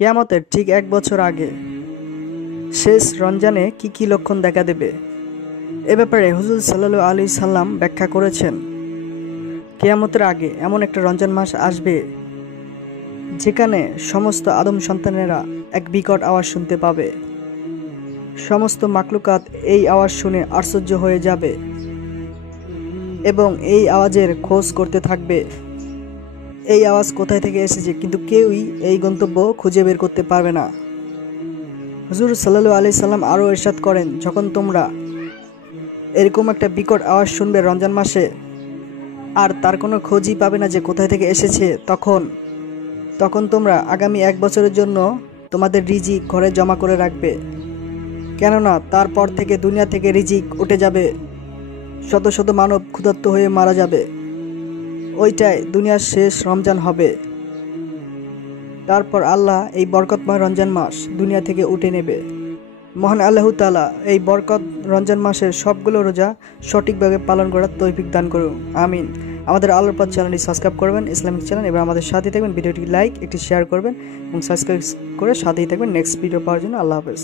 কিয়ামতের ঠিক ১ বছর আগে শেষ রমজানে কি কি লক্ষণ দেখা দেবে, এ ব্যাপারে হুজুর সাল্লাল্লাহু আলাইহি সাল্লাম ব্যাখ্যা করেছেন। কিয়ামতের আগে এমন একটা রমজান মাস আসবে যেখানে সমস্ত আদম সন্তানেরা এক বিকট আওয়াজ শুনতে পাবে। সমস্ত মাকলুকাত এই আওয়াজ শুনে আশ্চর্য হয়ে যাবে এবং এই আওয়াজের খোঁজ করতে থাকবে। এই আওয়াজ কোথায় থেকে এসেছে, কিন্তু কেউই এই গন্তব্য খুঁজে বের করতে পারবে না। হুজুর সাল্লাল্লাহু আলাইহি সাল্লাম আরও ইরশাদ করেন, যখন তোমরা এরকম একটা বিকট আওয়াজ শুনবে রমজান মাসে, আর তার কোনো খোঁজই পাবে না যে কোথায় থেকে এসেছে, তখন তোমরা আগামী ১ বছরের জন্য তোমাদের রিজিক ঘরে জমা করে রাখবে। কেননা তারপর থেকে দুনিয়া থেকে রিজিক উঠে যাবে, শত শত মানব ক্ষুধার্ত হয়ে মারা যাবে। ওইটাই দুনিয়ার শেষ রমজান হবে। তারপর আল্লাহ এই বরকতময় রমজান মাস দুনিয়া থেকে উঠে নেবে। মহান আল্লাহ তাআলা এই বরকত রমজান মাসের সবগুলো রোজা সঠিকভাবে পালন করার তৌফিক দান করুন, আমিন। আমাদের আলোর পথ চ্যানেলটি সাবস্ক্রাইব করবেন, ইসলামিক চ্যানেল, এবার আমাদের সাথেই থাকবেন। ভিডিওটি লাইক, একটি শেয়ার করবেন এবং সাবস্ক্রাইব করে সাথেই থাকবেন নেক্সট ভিডিও পাওয়ার জন্য। আল্লাহ হাফেজ।